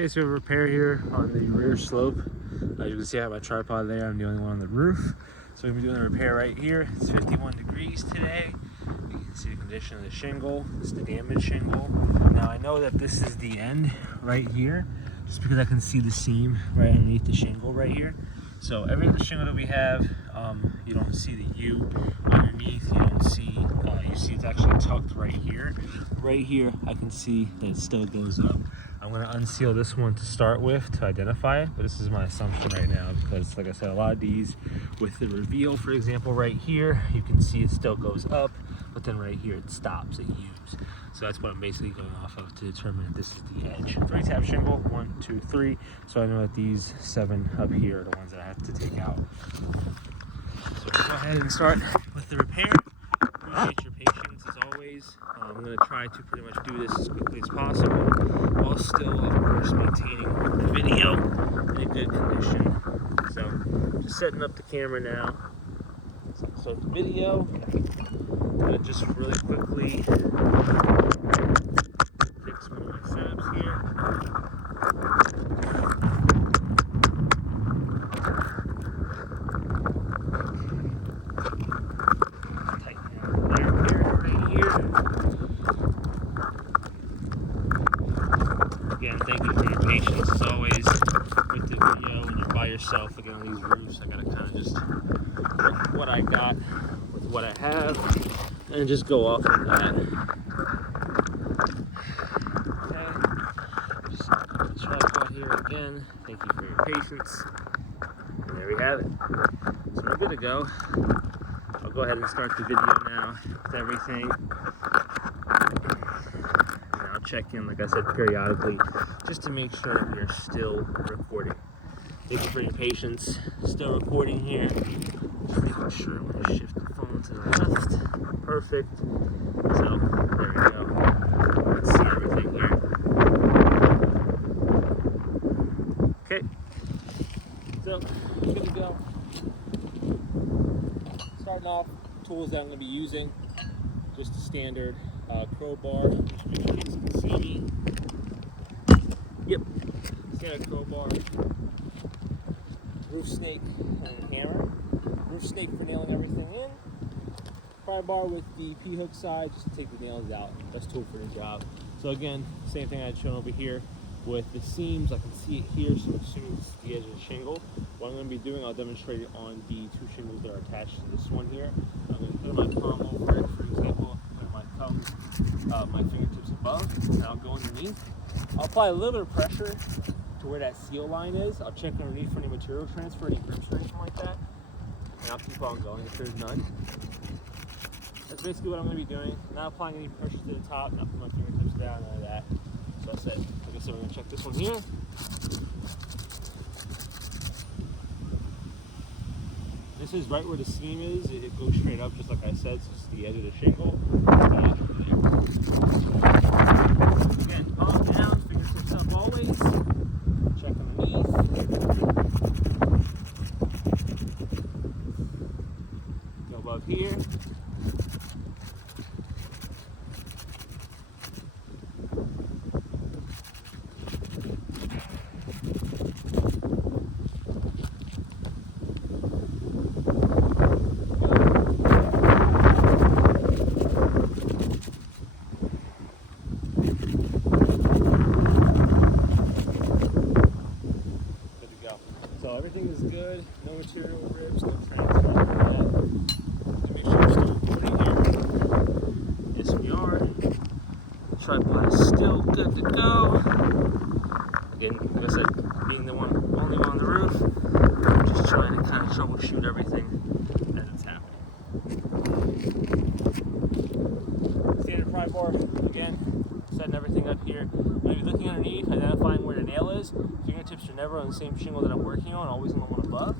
Okay, so we have a repair here on the rear slope. As you can see, I have my tripod there. I'm the only one on the roof. So we're going to be doing the repair right here. It's 51 degrees today. You can see the condition of the shingle. This is the damaged shingle. Now I know that this is the end right here, just because I can see the seam right underneath the shingle right here. So every other shingle that we have, you don't see the U underneath. You don't see, you see it's actually tucked right here. Right here, I can see that it still goes up. I'm going to unseal this one to start with to identify it, but this is my assumption right now because, like I said, a lot of these with the reveal, for example, right here, you can see it still goes up, but then right here it stops, it U's. So that's what I'm basically going off of to determine if this is the edge. 3-tab shingle, 1, 2, 3. So I know that these 7 up here are the ones that I have to take out. So we'll go ahead and start with the repair. Appreciate your patience as always. I'm going to try to pretty much do this as quickly as possible while still, of course, maintaining the video in a good condition. So just setting up the camera now. So I'll start the video. I'm going to just really quickly fix one of my setups here. Again, thank you for your patience as always with the video when you're by yourself again on these roofs. I gotta kind of just work what I got with what I have and just go off of that. Okay, just try to go here again. Thank you for your patience. And there we have it. So we're good to go. I'll go ahead and start the video now with everything. Check in, like I said, periodically, just to make sure that we are still recording. Thank you for your patience. Still recording here. Just making sure I'm going to shift the phone to the left. Perfect. So, there we go. Let's see everything here. Okay. So, good to go. Starting off, tools that I'm going to be using. Just a standard crowbar. Just make sure you guys can see me. Yep, standard crowbar, roof snake, and hammer. Roof snake for nailing everything in. Pry bar with the P-hook side just to take the nails out. Best tool for the job. So again, same thing I had shown over here with the seams. I can see it here, so I'm assuming this is the edge of the shingle. What I'm going to be doing, I'll demonstrate it on the 2 shingles that are attached to this one here. I'm going to put my palm over it, for example. My fingertips above, and I'll go underneath. I'll apply a little bit of pressure to where that seal line is. I'll check underneath for any material transfer, any grips or anything like that, and I'll keep on going if there's none. That's basically what I'm going to be doing. Not applying any pressure to the top, not putting my fingertips down, none of that. So that's it. Like I said, we're going to check this one here. This is right where the seam is. It goes straight up, just like I said, so it's the edge of the shingle. Again, palm down, fingertips up always. Check underneath. Go above here. So everything is good, no material ribs, no transfer, none of that. To make sure we're still recording here. Yes, we are. The tripod is still good to go. Again, like I said, being the only one on the roof, I'm just trying to kind of troubleshoot everything as it's happening. Standard pry bar, again, setting everything up here. I'm going to be looking underneath, identifying where the nail is. Fingertips are never on the same shingle that I'm working on, always on the one above.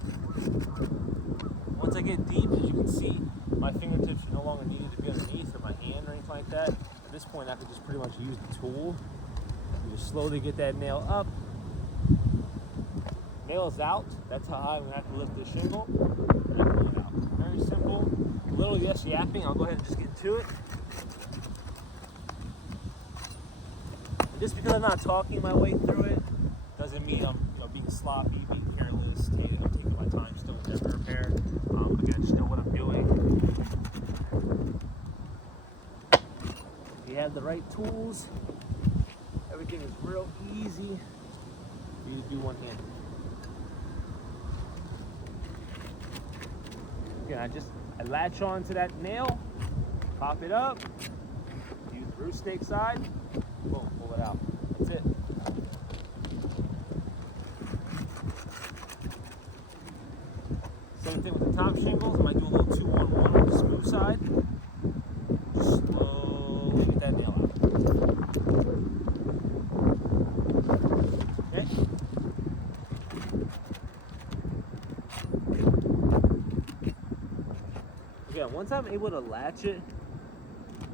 Once I get deep, as you can see, my fingertips are no longer needed to be underneath or my hand or anything like that. At this point, I can just pretty much use the tool. You just slowly get that nail up. Nail is out. That's how high I'm going to have to lift this shingle. And I pull it out. Very simple. A little yes yapping. I'll go ahead and just get to it. Just because I'm not talking my way through it, sloppy, being careless, I'm taking my time still with every repair. Again, just know what I'm doing. If you have the right tools, everything is real easy for you to do one-handed. Again, I latch on to that nail, pop it up, use the roof stake side, boom, pull it out. That's it. Same thing with the top shingles. I might do a little 2-on-1 on the smooth side. Just slowly get that nail out. Okay? Again, once I'm able to latch it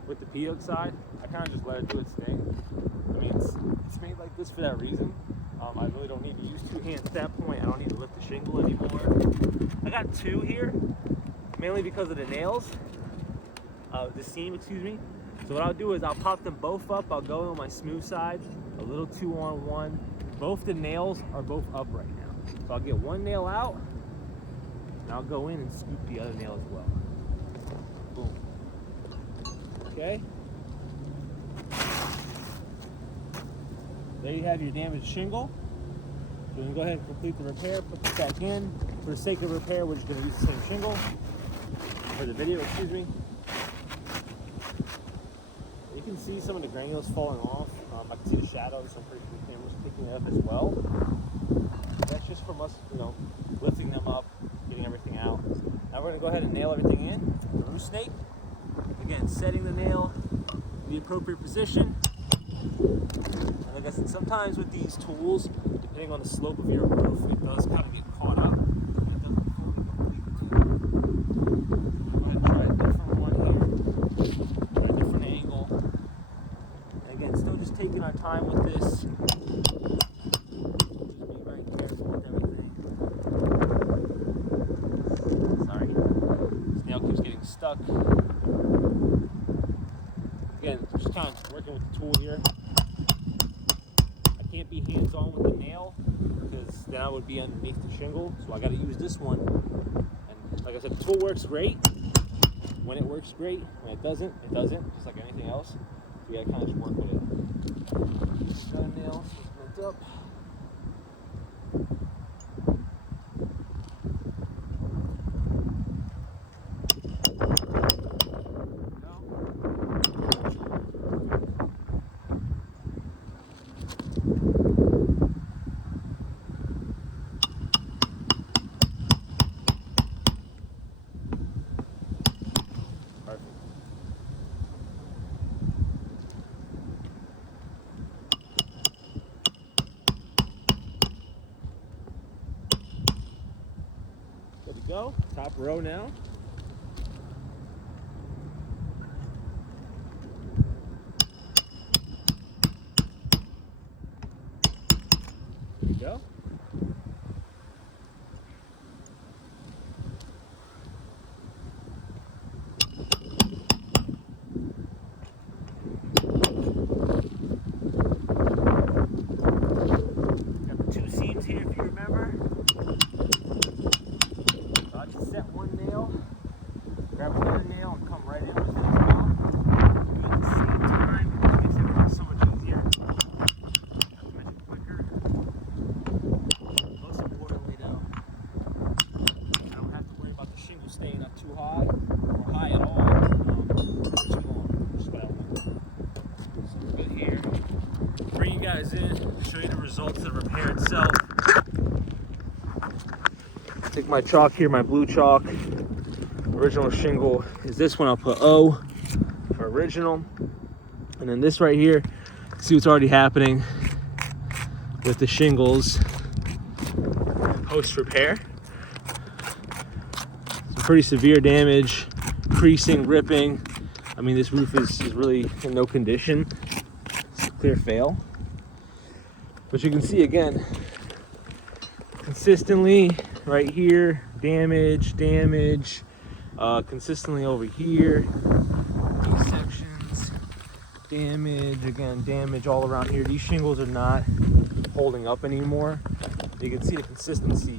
with the P-hook side, I kind of just let it do its thing. I mean, it's made like this for that reason. I really don't need to use two hands at that point. I don't need to lift the shingle anymore. I got two here, mainly because of the nails, the seam, excuse me. So what I'll do is I'll pop them both up. I'll go on my smooth side, a little 2-on-1. Both the nails are both up right now. So I'll get one nail out, and I'll go in and scoop the other nail as well. Boom. Okay. There you have your damaged shingle. So you can go ahead and complete the repair, put this back in. For the sake of repair, we're just going to use the same shingle for the video, excuse me. You can see some of the granules falling off. I can see the shadows, so I'm pretty sure the camera's picking it up as well. That's just from us, lifting them up, getting everything out. Now we're going to go ahead and nail everything in. The roof snake. Again, setting the nail in the appropriate position. And like I said, sometimes with these tools, depending on the slope of your roof, it does kind of get caught up. It doesn't fully complete. Go ahead and try a different one here. Try a different angle. And again, still just taking our time with this. Just be very careful with everything. Sorry. This nail keeps getting stuck. Again, just kind of working with the tool here. I can't be hands-on with the nail because then I would be underneath the shingle, so I got to use this one. And like I said, the tool works great when it works great. When it doesn't, just like anything else. So you got to kind of just work with it. Got a nail, so it's bent up. Go, top row now. There you go. Got the two seams here if you remember. Set one nail, grab another nail, and come right in with it as well. Do it at the same time. It makes everything so much easier. Not to mention quicker. Most importantly, though, I don't have to worry about the shingle staying up too high or high at all. Too long, just what I want. So we're good here. Bring you guys in, show you the results of the repair itself. Take my chalk here, my blue chalk. Original shingle is this one. I'll put O for original. And then this right here, see what's already happening with the shingles post repair. Some pretty severe damage, creasing, ripping. I mean, this roof is really in no condition. It's a clear fail. But you can see again, consistently right here, damage, consistently over here, these sections, damage, again, damage all around here. These shingles are not holding up anymore. You can see the consistency.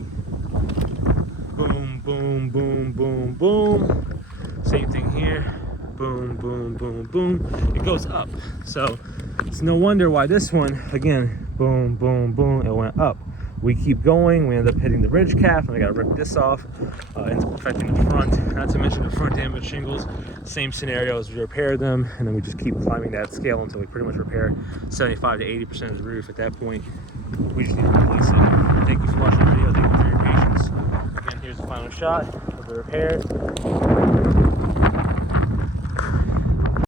Boom, boom, boom, boom, boom. Same thing here. Boom, boom, boom, boom. It goes up. So it's no wonder why this one, again, boom, boom, boom, it went up. We keep going, we end up hitting the ridge cap, and I gotta rip this off, ends up affecting the front, not to mention the front damaged shingles. Same scenario as we repair them, and then we just keep climbing that scale until we pretty much repair 75 to 80% of the roof. At that point, we just need to replace it. Thank you for watching the video, thank you for your patience. Again, here's the final shot of the repair.